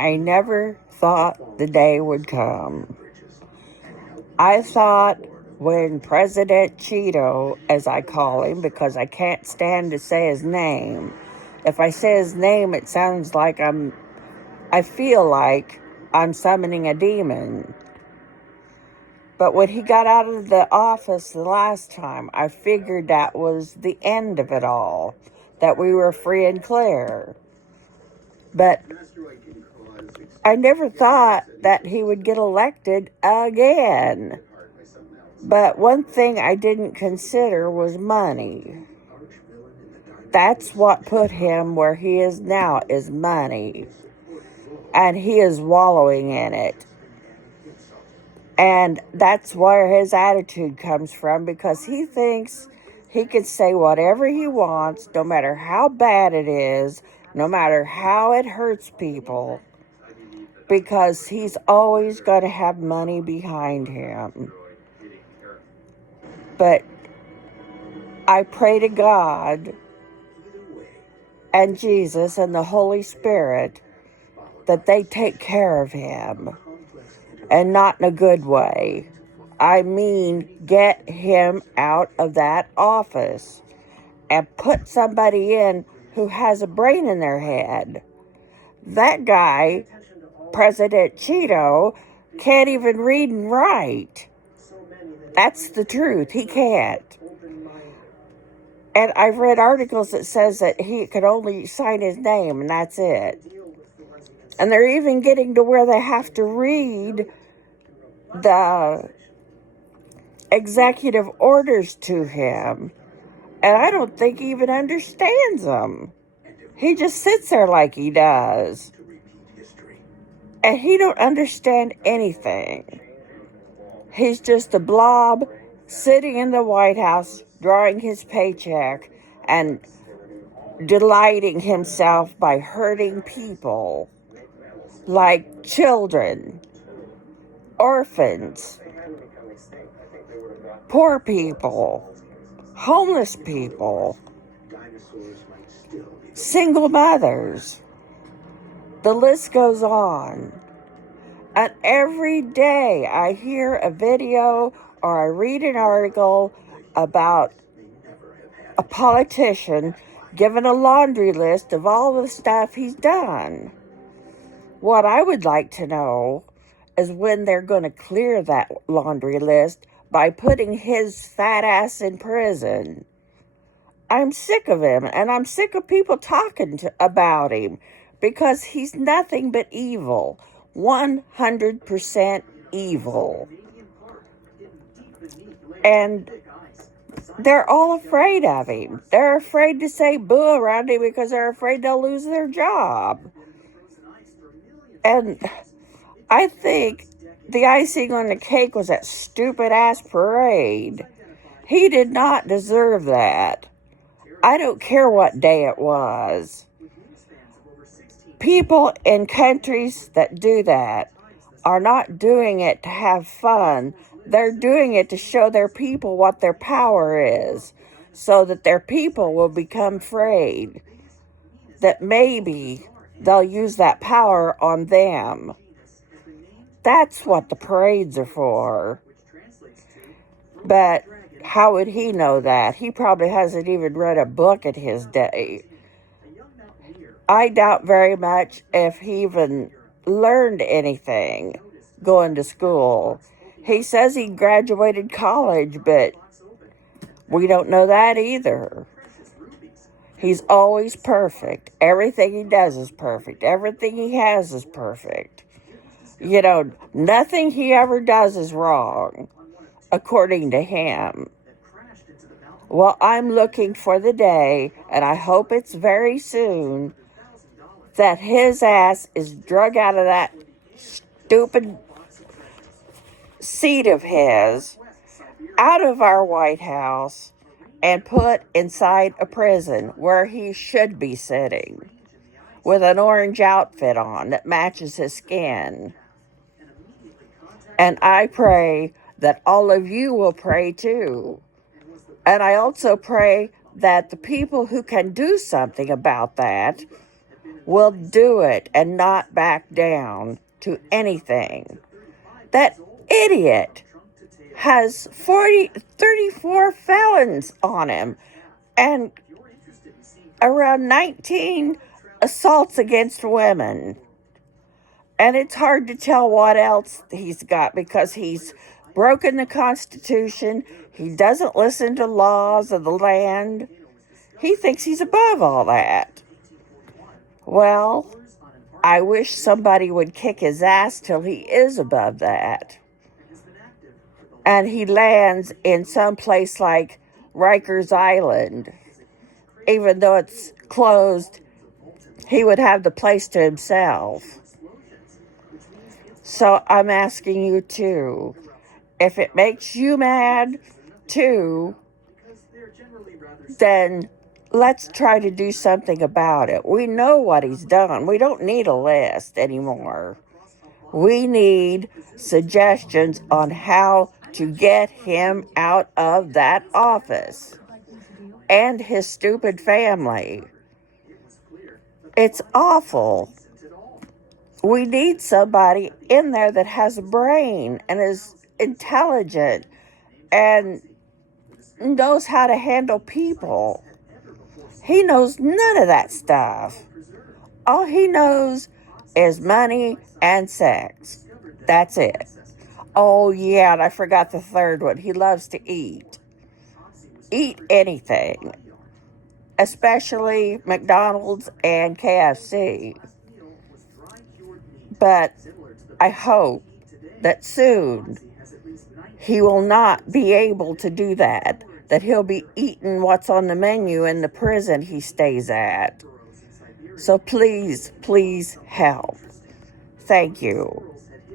I never thought the day would come. I thought when President Cheeto, as I call him, because I can't stand to say his name. If I say his name, it sounds like I feel like I'm summoning a demon. But when he got out of the office the last time, I figured that was the end of it all, that we were free and clear. But I never thought that he would get elected again. But one thing I didn't consider was money. That's what put him where he is now, is money. And he is wallowing in it. And that's where his attitude comes from, because he thinks he can say whatever he wants, no matter how bad it is, no matter how it hurts people, because he's always going to have money behind him. But I pray to God and Jesus and the Holy Spirit that they take care of him, and not in a good way. I mean, get him out of that office and put somebody in who has a brain in their head. That guy, President Cheeto, can't even read and write. That's the truth. He can't. And I've read articles that says that he could only sign his name, and that's it. And they're even getting to where they have to read the executive orders to him. And I don't think he even understands them. He just sits there like he does. And he don't understand anything. He's just a blob sitting in the White House, drawing his paycheck and delighting himself by hurting people like children, orphans, poor people, homeless people, single mothers. The list goes on. And every day I hear a video or I read an article about a politician giving a laundry list of all the stuff he's done. What I would like to know is when they're going to clear that laundry list by putting his fat ass in prison. I'm sick of him, and I'm sick of people talking about him, because he's nothing but evil. 100% evil. And they're all afraid of him. They're afraid to say boo around him because they're afraid they'll lose their job. And I think the icing on the cake was that stupid-ass parade. He did not deserve that. I don't care what day it was. People in countries that do that are not doing it to have fun. They're doing it to show their people what their power is, so that their people will become afraid that maybe they'll use that power on them. That's what the parades are for. But how would he know that? He probably hasn't even read a book in his day. I doubt very much if he even learned anything going to school. He says he graduated college, but we don't know that either. He's always perfect. Everything he does is perfect. Everything he has is perfect. You know, nothing he ever does is wrong, according to him. Well, I'm looking for the day, and I hope it's very soon, that his ass is drug out of that stupid seat of his, out of our White House, and put inside a prison where he should be sitting, with an orange outfit on that matches his skin. And I pray that all of you will pray too. And I also pray that the people who can do something about that will do it and not back down to anything. That idiot has 34 felons on him and around 19 assaults against women. And it's hard to tell what else he's got because he's broken the Constitution. He doesn't listen to laws of the land. He thinks he's above all that. Well, I wish somebody would kick his ass till he is above that. And he lands in some place like Rikers Island. Even though it's closed, he would have the place to himself. So I'm asking you too, if it makes you mad too, then let's try to do something about it. We know what he's done. We don't need a list anymore. We need suggestions on how to get him out of that office and his stupid family. It's awful. We need somebody in there that has a brain and is intelligent and knows how to handle people. He knows none of that stuff. All he knows is money and sex. That's it. Oh, yeah, and I forgot the third one. He loves to eat. Eat anything, especially McDonald's and KFC. But I hope that soon he will not be able to do that he'll be eating what's on the menu in the prison he stays at. So please, please help. Thank you.